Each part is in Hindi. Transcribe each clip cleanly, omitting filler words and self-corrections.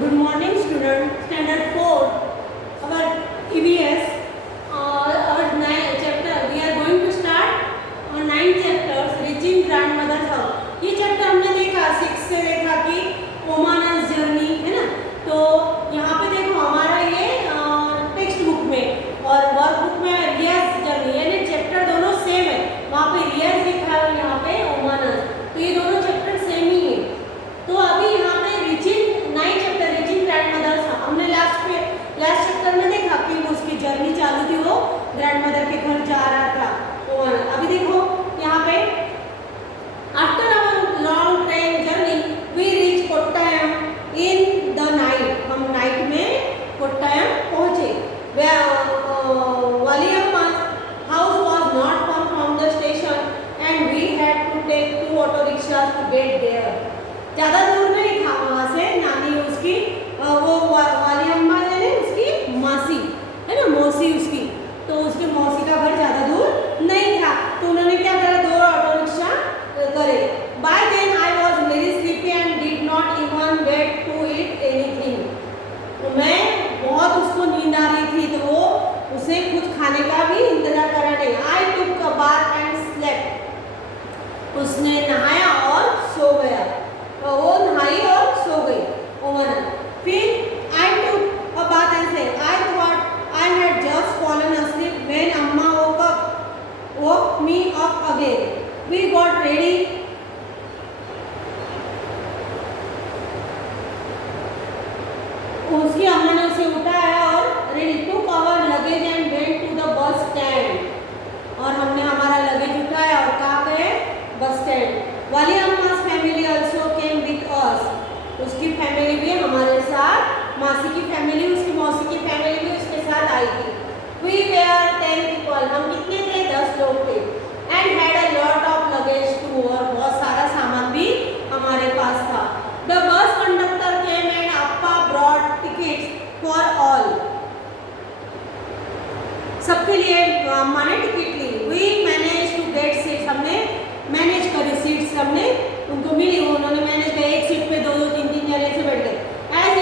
Good morning, student. Standard 4. Our EVS. Our ninth chapter. We are going to start our 9th chapter, reaching grandmother's house. ये चैप्टर हमने देखा 6 से देखा कि ओमानस जर्नी है ना. तो यहाँ पे देखो हमारा ये टेक्स्ट बुक में और वर्क बुक में रियाज जर्नी यानी चैप्टर दोनों सेम है. वहाँ पे रियाज लिखा है, यहाँ पे ओमानस. तो ये दोनों चैप्टर सेम ही है. तो अभी यहाँ पे रीचिंग 9 चैप्टर रीचिंग ग्रैंडमदर्स हमने लास्ट चैप्टर में देखा कि उसकी जर्नी चालू थी, वो ग्रैंडमदर के घर जा रहा था ओमानस. अभी देखो यहाँ पे after our long train journey we reach Kottayam in the night. हम नाइट में कोट्टायम पहुंचे. वालियम्मा's house was not far from the station and we had to take 2 auto rickshaws to get there. ज़्यादा दूर नहीं था वहाँ से. नानी उसकी वो वालियम्मा ने उसकी मासी है ना, मौसी उसकी, तो उसकी मौसी का घर ज़्यादा दूर नहीं था. तो उन्होंने क्या करा, 2 ऑटो रिक्शा करे. By then I was very sleepy and did not even get to eat anything. तो मैं बहुत उसको नींद आ रही थी, तो वो उसे कुछ खाने का भी इंतजार करा नहीं. आई took a bath and slept. उसने नहाया और सो गया. तो वो नहाई और सो गई ओमन. फिर I took a bath and slept. I thought I had just fallen asleep when अम्मा woke me up again. We got ready. उसकी अम्मा ने उसे उठाया और ready took our luggage and went to the bus stand. और हमने हमारा लगेज उठाया और कहाँ गए, bus stand. Valiyamma's family also came with us. उसकी फैमिली भी हमारे साथ, मासी की फैमिली, उसकी मौसी की फैमिली भी उसके साथ आई थी. We were 10 people. हम कितने थे, 10 लोग थे. And had a lot of luggage too. और बहुत सारा सामान भी हमारे पास था. The bus conductor came and Appa brought tickets for all. सबके लिए अम्मा ने टिकट ली. We managed to get seats. हमने मैनेज करी सीट्स, हमने उनको मिली. उन्होंने मैनेज किया, एक सीट पे 2-2, 3-3 जने से बैठ गए. As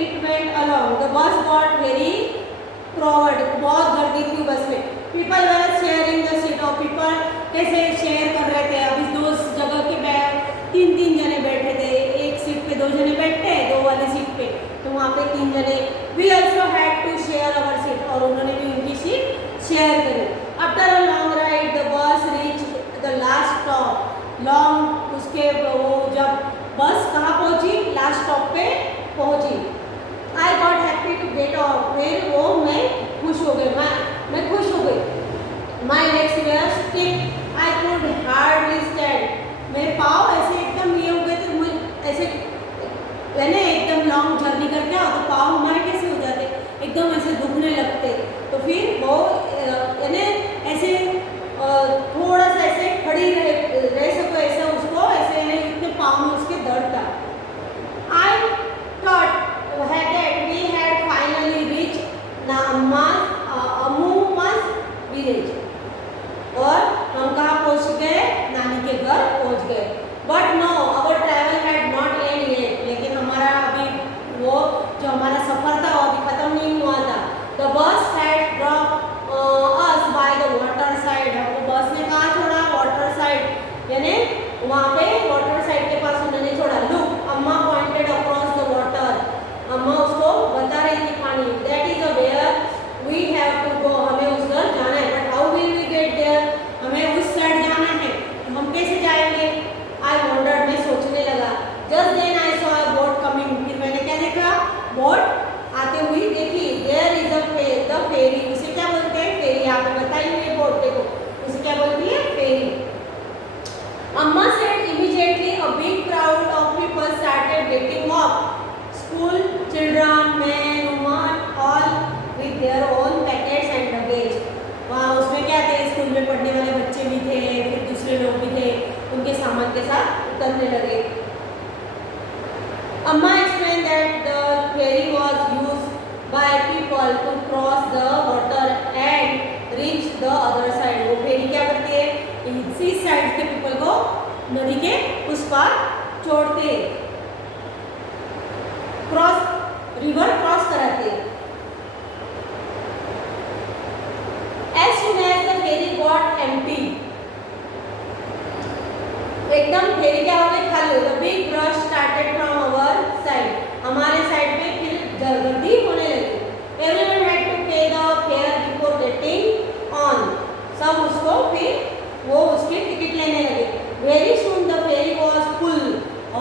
it went along, the bus got very crowded. बहुत गर्दी थी बस में. People were sharing the seat. और people कैसे शेयर कर रहे थे. अभी 2 जगह के बैठ 3-3 जने बैठे थे. एक सीट पे 2 जने बैठे, 2 वाली सीट पे, तो वहाँ पे 3 जने. We also had to share our seat. और उन्होंने भी उनकी सीट शेयर करी. After a long ride, the bus reached the last stop. Long उसके वो जब बस कहाँ पहुँची, लास्ट स्टॉप पे पहुँची. I got happy to get off. फिर वो मैं खुश हो गई, मैं खुश हो गई. My legs were stiff. I could hardly stand. मेरे पाँव ऐसे एकदम ये हो गए थे, मुझे ऐसे यानी एकदम लॉन्ग जर्नी करके आओ तो पाँव हमारे कैसे हो जाते, एकदम ऐसे दुखने लगते. तो फिर वो यानी ऐसे थोड़ा सा ऐसे खड़ी रह सको, ऐसे उसको ऐसे इतने पाँव में उसके दर्द था. I thought that we had finally reached अम्मूमा's village. और हम कहाँ पहुँच गए, नानी के घर पहुँच गए. But no, our travel had not ended yet. लेकिन हमारा अभी वो जो हमारा सफ़र था वो अभी ख़त्म नहीं हुआ था. The bus had dropped us by the water side. हमको बस ने कहाँ छोड़ा, water side, यानी वहाँ पे water side के पास उन्होंने छोड़ा. Look, अम्मा pointed across the water. अम्मा उसको बता रही थी पानी. That is where we have to go. हमें उस घर जाना है. But how will we get there? हमें उस साइड जाना है, तो हम कैसे जाएंगे? I wondered. मैं सोचने लगा. Just then I saw a boat coming. फिर मैंने क्या देखा, बोट आते हुई देखी. There is the ferry. उसे क्या बोलते हैं, फेरी. यहाँ पे बताई हुई बोट देखो, उसे क्या बोलती है, फेरी. अम्मा said immediately a big crowd of people started getting off. School children, men, women, all with their own packets and luggage. वहाँ उसमें क्या थे, स्कूल में पढ़ने वाले बच्चे भी थे, फिर दूसरे लोग भी थे, उनके सामान के साथ उतरने लगे. अम्मा explained that the ferry was used by people to cross the water and reach the other side. वो फेरी क्या करती है, इसी साइड के पीपल को नदी के उस पार छोड़ते. क्रॉस रिवर क्रॉस कराते हैं। As soon as the ferry got empty, एकदम फेरी क्या हो गई, खाली हो गई। Big rush started from our side, हमारे साइड पे फिर गर्दी होने लगी। Everyone had to pay the fare before getting on, सब उसको फिर वो उसकी टिकट लेने लगे। Very soon the ferry was full,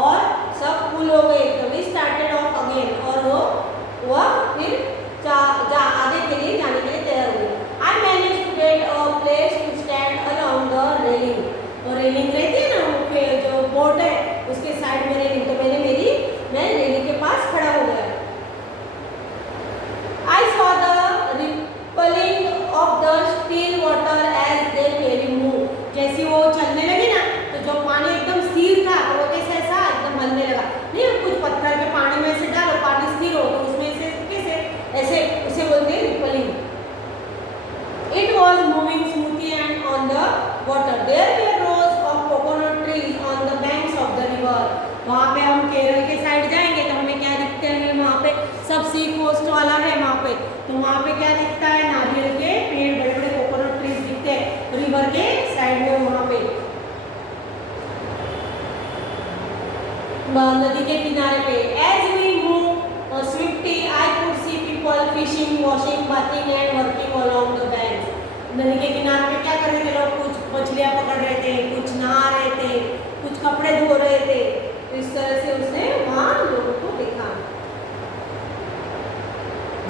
और सब फुल हो गए। तो वी स्टार्टेड ऑफ अगेन, और वह फिर आगे के लिए जाने के लिए तैयार हुए। I manage to get a place to stand along the railing, और रेलिंग रहती है ना, जो बोट है उसके साइड में रेलिंग, तो मैं रेलिंग के पास खड़ा हो गया। I saw the rippling of the still water as the ferry move, जैसे वो चलने लगी ना, तो जो पानी एकदम स्थिर था तो वो कैसे ऐसा एकदम हलने लगा। नहीं, कुछ पत्थर के पानी में से डालो, पानी स्थिर हो तो उसमें से कैसे ऐसे, उसे बोलते हैं rippling. It was moving smoothly and on the water. There were rows of coconut trees on the banks of the river. वहाँ पे हम केरल के साइड जाएंगे तो हमें क्या दिखते हैं, वहाँ पे सब सी कोस्ट वाला है वहाँ पे, तो वहाँ पे क्या दिखता है, नारियल के पेड़, बड़े बड़े कोकोनट ट्रीज दिखते हैं रिवर के साइड में। वहाँ पे नदी के किनारे पे। As we moved swiftly, I could see people fishing, washing, bathing and working along the banks. नदी के किनारे पे क्या कर रहे थे लोग, कुछ मछलियाँ पकड़ रहे थे, कुछ नहा रहे थे, कुछ कपड़े धो रहे थे। इस तरह से उसने वहाँ लोगों को देखा।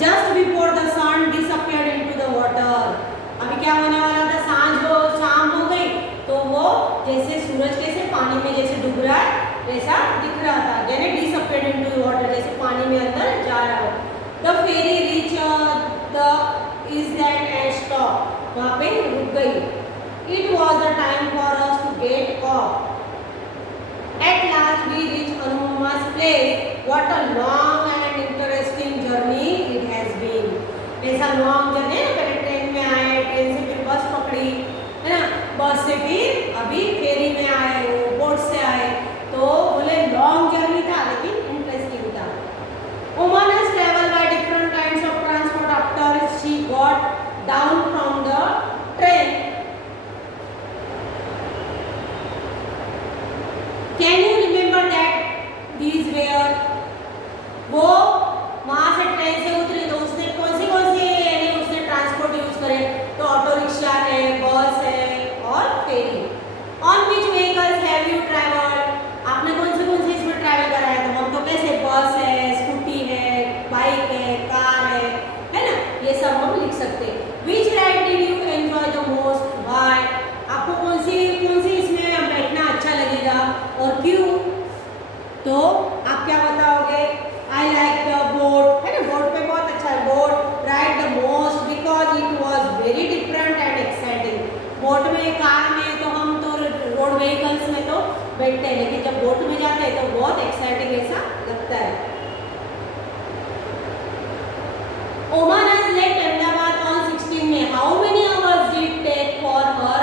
Just before the sun disappeared into the water, अभी क्या होने वाला था, शाम हो गई, तो वो जैसे सूरज कैसे पानी में जैसे डूब रहा है वैसा दिख रहा था, यानी डिसअपियर्ड इनटू द वाटर, जैसे पानी में अंदर जा रहा हो। The ferry reach the island and stop, वहाँ पे रुक गई। It was the time for us to get off. At last we reached Hanuman's place. What a long and interesting journey it has been. ऐसा लॉन्ग जर्नी है ना, पहले ट्रेन में आए, ट्रेन से फिर बस पकड़ी है ना, बस से फिर अभी फेरी में आए, वो बोट से आए, तो बोले लॉन्ग जर्नी था लेकिन इंटरेस्टिंग था। Women has traveled by different kinds of transport after she got down from the train. Can you remember that these were, वो वहाँ से ट्रेन से उतरी तो उसने कौन से उसने ट्रांसपोर्ट यूज करे, तो ऑटो रिक्शा है, बस है और ferry. On which vehicles have you travelled, आपने कौन से इसमें ट्रैवल करा है, तो हम तो कैसे बस है, स्कूटी है, बाइक है, कार है ना, ये सब हम लिख सकते हैं। Which ride did you enjoy the most, why, आपको कौन सी इसमें बैठना अच्छा लगेगा और क्यों, तो आप क्या बताओगे, आई लाइक द बोट, है ना, बोट पे बहुत अच्छा है, boat ride the most because it was very different and exciting. Boat में, कार में तो हम तो रोड व्हीकल्स में तो बैठते हैं, लेकिन जब बोट में जाते हैं तो बहुत एक्साइटिंग ऐसा लगता है। Oman has left Ahmedabad on 16 May. How many hours did it take for her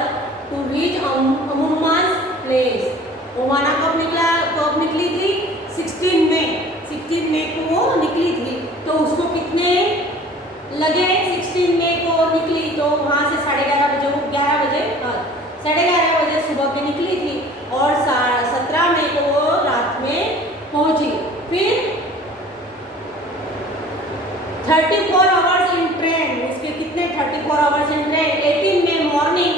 to reach Amumma's place? ओमाना कब निकली थी, 16 मई को वो निकली थी, तो उसको कितने लगे, 16 मई को निकली तो वहाँ से 11:30 बजे, वो 11 बजे 11:30 बजे सुबह के निकली थी, और 17 मई को वो रात में पहुँची। फिर 34 आवर्स इन ट्रेन, उसके कितने 34 आवर्स इन ट्रेन। 18 मई मॉर्निंग,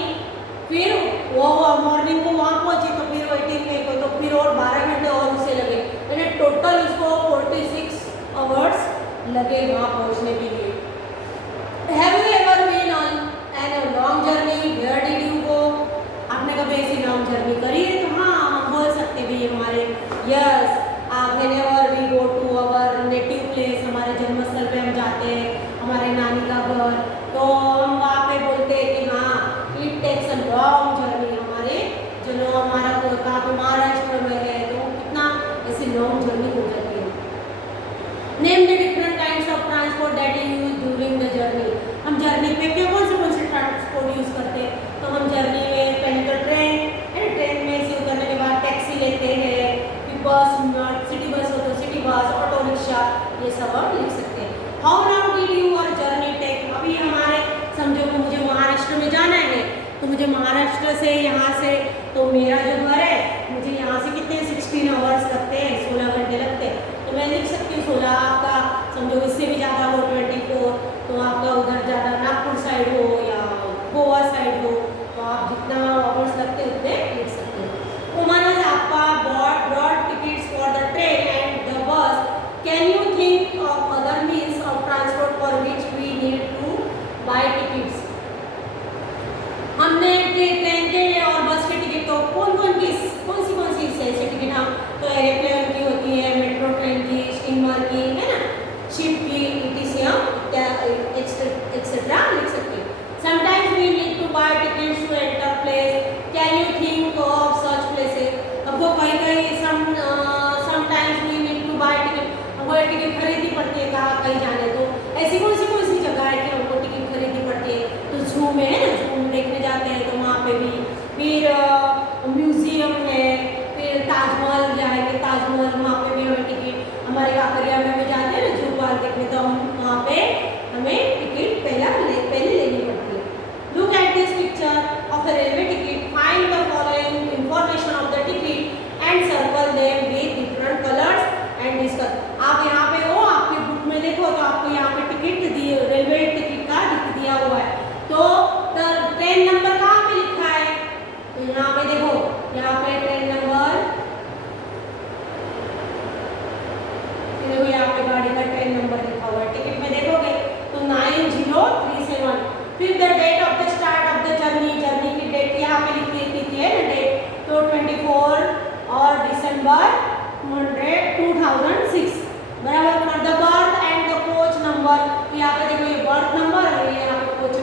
फिर वो मॉर्निंग को वहाँ पहुँची, तो फिर 18 मई को तो फिर और 12 घंटे और उसे लगे, यानी टोटल उसको 46 आवर्स लगे वहाँ पहुँचने के लिए। Have you ever been on a long journey? Where did you go? आपने कभी ऐसी लॉन्ग जर्नी करी है, तो हाँ हम बोल सकते भी हमारे yes, whenever we go to our native place, हमारे जन्मस्थल पे हम जाते हैं, हमारे नानी का घर, तो हम वहाँ पे बोलते हैं कि हाँ it takes a long journey, हमारा कहाँ पे महाराष्ट्र में है, तो कितना ऐसी लॉन्ग जर्नी हो जाती है। Name the different kinds of transport that you use during the journey, हम जर्नी पे कौन से ट्रांसपोर्ट यूज करते हैं, तो हम जर्नी में पहले तो ट्रेन में से उतरने के बाद टैक्सी लेते हैं, फिर बस, सिटी बस हो तो सिटी बस, ऑटो रिक्शा, ये सब आप लिख सकते हैं। How long did your journey take, अभी हमारे समझो कि मुझे महाराष्ट्र में जाना है, तो मुझे महाराष्ट्र से यहाँ से, तो मेरा जो घर है मुझे यहाँ से कितने 16 आवर्स लगते हैं, 16 घंटे लगते हैं, तो मैं लिख सकती हूँ 16। आपका समझो इससे भी ज़्यादा हो 24, तो आपका उधर ज़्यादा नागपुर साइड हो या गोवा साइड हो, तो आप जितना आवर्स लगते हैं उतने लिख सकते हो। उमन आपका brought tickets for the train and the bus, can you think of other means of transport for which we need to buy tickets. हमने ट्रेन के और बस के टिकट तो कौन सी ऐसे टिकट हम तो एरोप्लेन की होती है, मेट्रो ट्रेन की, स्टीमर की, है ना, शिप की, ETC हम एक्सेट्रा लिख सकते हैं। Sometimes we need to buy tickets to enter place, can you think of such places. अब वो कहीं sometimes we need to buy ticket, हमको टिकट खरीदनी पड़ती है कहाँ कहीं जाने, तो ऐसी कौन सी जगह है कि हमको टिकट खरीदनी पड़ती है, तो जू में है ना, जू में देखने जाते हैं तो वहाँ पे भी, फिर म्यूजियम है, फिर ताजमहल जाएंगे, ताजमहल वहाँ पे भी हमें टिकट, हमारे काकरिया में भी जाते हैं ना जू पार्क देखने, तो हम वहाँ पे हमें टिकट पहले लेनी पड़ती है। Look at this picture of the railway ticket, find the following information of the ticket and circle them with different colours and discuss. आप यहाँ पे हो, आपके बुक में देखो तो आपको यहाँ पे टिकट दिए, रेलवे टिकट का दिया हुआ है, तो ट्रेन नंबर कहाँ पे लिखा है, तो यहाँ पे देखो, यहाँ पे ट्रेन नंबर, देखो यहाँ पे गाड़ी का ट्रेन नंबर लिखा हुआ है, टिकट में देखोगे तो 9037। फिर the date of the start of the journey की डेट यहाँ पे लिखी है ना डेट, तो 24 और दिसंबर 2006 बराबर। For the birth and the coach number, तो यहाँ पे देखो ये बर्थ नंबर और ये यहाँ पे कोच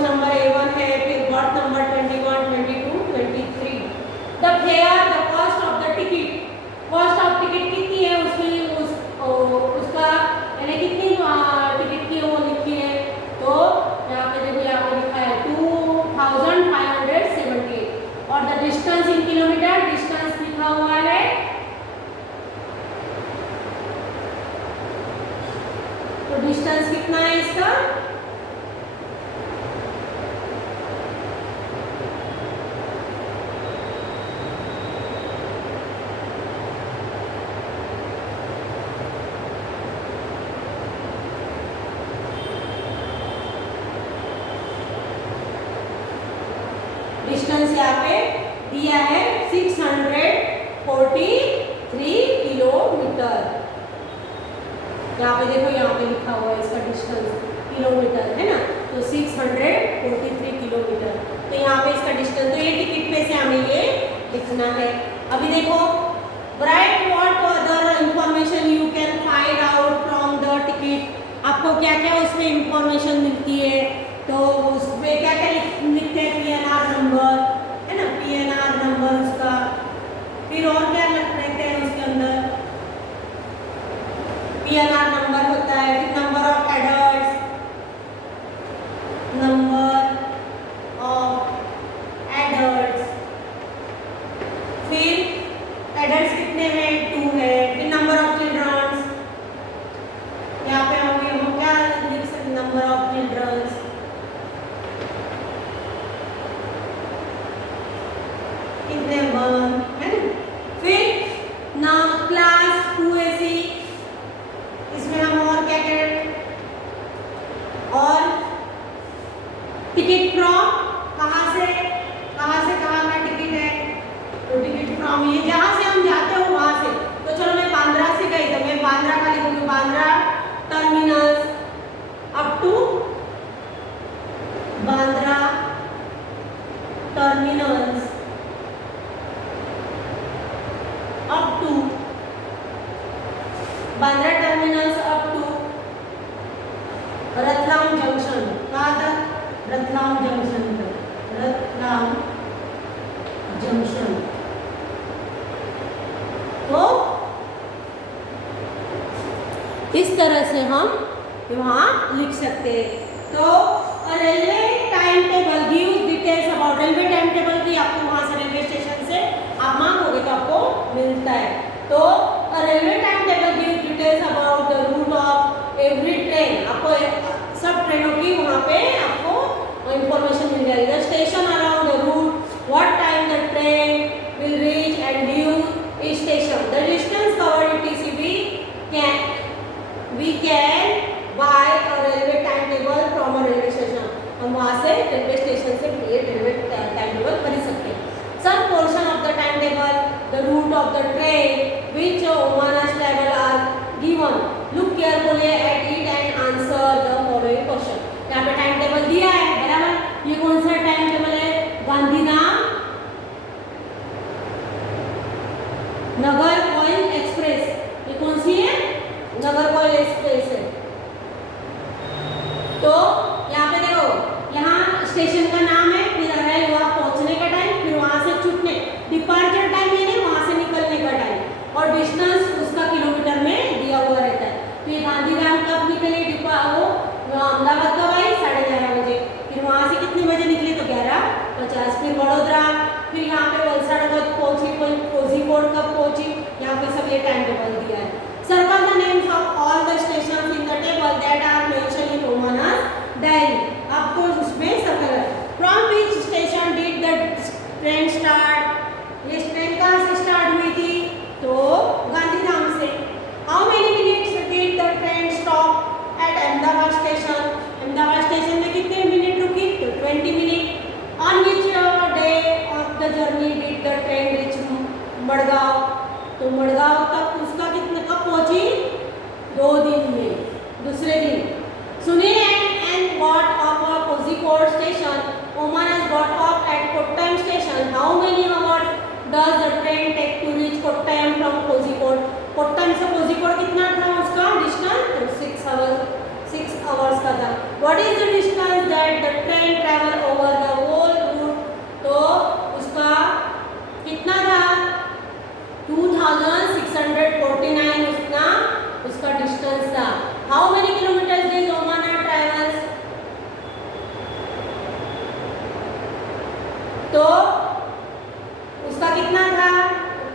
नंबर A1 है, फिर birth number 21, 22, 23। The fair, the cost of the ticket, cost of ticket कितनी है उसका यानी कितनी टिकट की वो लिखी है, तो यहाँ पे देखो यहाँ पे लिखा है 2578। और the distance in kilometre, distance लिखा हुआ है, तो डिस्टेंस कितना है इसका, डिस्टेंस यहाँ पे दिया है 643 किलोमीटर। यहाँ पे देखो यहाँ पे लिखा हुआ है इसका डिस्टेंस किलोमीटर है ना, तो 643 किलोमीटर, तो यहाँ पे इसका डिस्टेंस, तो ये टिकट पे से हमें ये लिखना है। अभी देखो right what other information you can find out from the ticket, आपको क्या क्या उसमें इंफॉर्मेशन मिलती है, तो उसमें क्या क्या लिखते हैं, PNR नंबर है ना, PNR नंबर उसका, फिर और क्या रहते हैं उसके अंदर, PNR नंबर होता है, फिर नंबर ऑफ एडल्ट्स, फिर एडल्ट्स कितने हैं, 2 है, फिर नंबर ऑफ चिल्ड्रंस, यहाँ पे हम क्या लिख सकते, नंबर ऑफ चिल्ड्रंस, कितने 1 है ना, फिर नाम क्लास 2AC, इसमें हम और क्या करें, और टिकट फ्रॉम कहाँ से कहाँ का टिकट है, तो टिकट फ्रॉम ये जहाँ से हम जाते हो वहाँ से, तो चलो मैं बांद्रा से गई तो मैं बांद्रा का लिखूंगी, Bandra terminals up to Bandra terminals up to Bandra terminals up to Ratlam junction, कहाँ तक, रतलाम जंक्शन तक, रतलाम जंक्शन, तो इस तरह से हम वहाँ लिख सकते हैं। तो railway time table gives details about, railway time table भी आपको वहाँ से रेलवे स्टेशन से आप मांगोगे तो आपको मिलता है। तो railway time table gives details about the of the train which Omanas travel are given. Look carefully at it and answer the following question. यहाँ पे टाइम टेबल दिया है, बराबर। ये कौन सा टाइम टेबल है? गांधीधाम नगर कोयल एक्सप्रेस। ये कौन सी है? नगर कोयल एक्सप्रेस है। तो यहाँ पे देखो, यहाँ स्टेशन का नाम है, फिर है वहाँ पहुँचने का टाइम, फिर वहाँ से छूटने, डिपार्चर टाइम यानी वहाँ से निकलने का टाइम, और डिस्टेंस उसका किलोमीटर में दिया हुआ रहता है। तो ये गांधीधाम कब निकले? वो अहमदाबाद कब आई? 11:30 बजे। फिर वहाँ से कितने बजे निकले? तो 11:50। फिर वडोदरा, फिर यहाँ पे वलसाड़ कब पहुँची, कोझिकोड कब पहुँची, यहाँ पे सब ये टाइम टेबल दिया है। Circle the names of all the station in the table that are mention in Omana's diary. आपको उसमें सर्कल है। From which station did the train start? ये ट्रेन कहाँ से स्टार्ट हुई थी? तो गांधीधाम से। How many minutes did the train stop at Ahmedabad station? Ahmedabad station में कितने मिनट रुकी? तो 20 मिनट। On which day of the journey did the train reach Madgaon? तो मडगांव तक उसका कितने कब पहुंची? 2 दिन में, दूसरे दिन। Sunil and got off at Kozhikode station. Omanas got off at Kottayam station. How many hours does the train take to reach Kottayam from Kozhikode? Kottayam से Kozhikode कितना था उसका डिस्टेंस? तो 6 hours का था। What is the distance that the train travel over the whole route? तो उसका कितना था? 2649 उसका डिस्टेंस था। How many kilometers did Omana travels? तो उसका कितना था?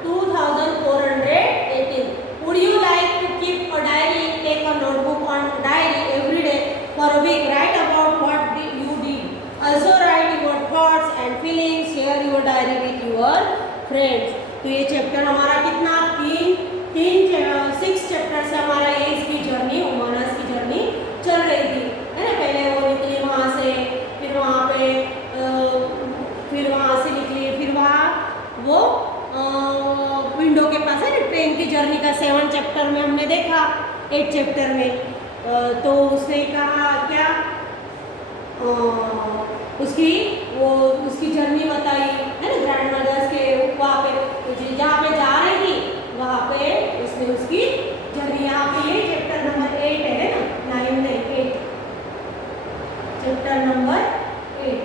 2418। Would you like to keep a diary? Take a notebook on diary every day for a week. Write about what you did. Also write your thoughts and feelings. Share your diary with your friends. तो ये चैप्टर हमारा कितना? 6 चैप्टर से हमारा ये इसकी जर्नी, ओमानास की जर्नी चल रही थी, है ना। पहले वो निकली वहाँ से, फिर वहाँ पे फिर वहाँ से निकली, फिर वहाँ वो विंडो के पास है ना, ट्रेन की जर्नी का 7 चैप्टर में हमने देखा। 8 चैप्टर में तो उसने कहा क्या, उसकी जर्नी बताई, है ना, ग्रैंड मदर्स के वहाँ पे जहाँ पे जा रही थी वहाँ पे उसने उसकी जर्नी। यहाँ पे ये चैप्टर नंबर 8 है ना, 9 नहीं 8, chapter number 8,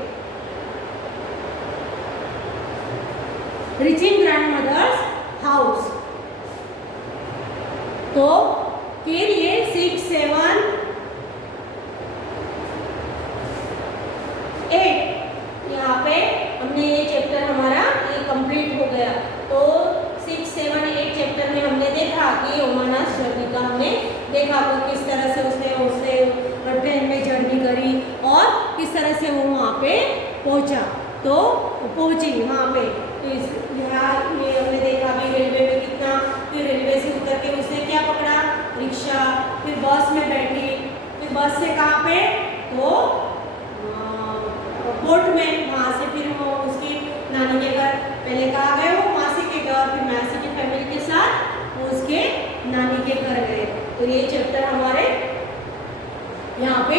reaching grandmother's house. तो फिर ये 6, 7, 8 यहाँ पे हमने ये चैप्टर हमारा ये कंप्लीट हो गया। तो 6, 7, 8 चैप्टर में हमने देखा कि ओमानास जर्नी का हमने देखा वो किस तरह से उसने ट्रेन में जर्नी करी और किस तरह से वो वहाँ पे पहुँचा। तो पहुँची वहाँ पे, तो यहाँ ये हमने देखा भी रेलवे में कितना, फिर रेलवे से उतर के उसने क्या पकड़ा? रिक्शा, फिर बस में बैठी, फिर बस से कहाँ पे? तो पोर्ट में, वहाँ से फिर वो उसकी नानी के घर, पहले कहाँ गए वो? मासी के घर, फिर मासी की फैमिली के साथ वो उसके नानी के घर गए। तो ये चैप्टर हमारे यहाँ पे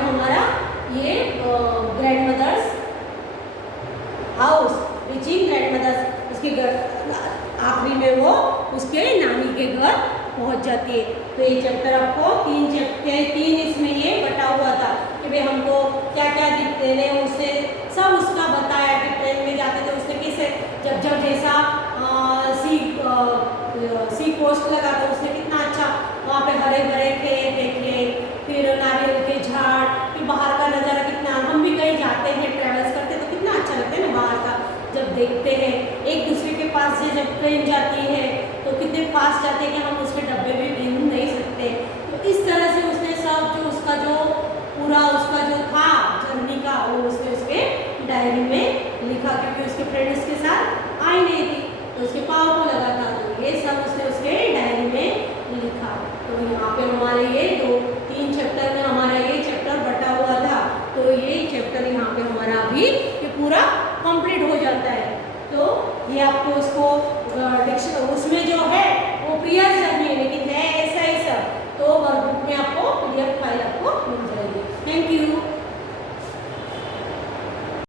हमारा ये grandmother's house, reaching grandmother's, उसके घर आखिरी में वो उसके नानी के घर पहुंच जाती है। तो ये चैप्टर आपको 3 इसमें ये बटा हुआ था कि भाई हमको क्या क्या दिखते हैं, उससे सब उसका बताया कि ट्रेन में जाते थे उसने किसे जब जैसा सी कोस्ट लगा तो उसने कितना अच्छा वहाँ पे हरे भरे खेत देखे, फिर नारियल के झाड़, फिर बाहर का नज़ारा कितना, हम भी कहीं जाते हैं ट्रैवल्स करते तो कितना अच्छा लगता है ना बाहर का, जब देखते हैं एक दूसरे के पास से जब ट्रेन जाती है तो कितने पास जाते हैं कि हम उसके डब्बे भी गिन नहीं सकते। तो इस तरह से उसने सब जो उसका जो पूरा उसका जो था जर्नी का वो उसने उसके डायरी में लिखा, क्योंकि उसके फ्रेंड उसके साथ आई नहीं थी तो उसके पाँव को लगा था, तो ये सब उसने उसके डायरी में लिखा। तो यहाँ पे हमारे ये 2-3 चैप्टर में हमारा ये चैप्टर बटा हुआ था, तो ये चैप्टर यहाँ पे हमारा अभी ये पूरा कंप्लीट हो जाता है। तो आपको उसको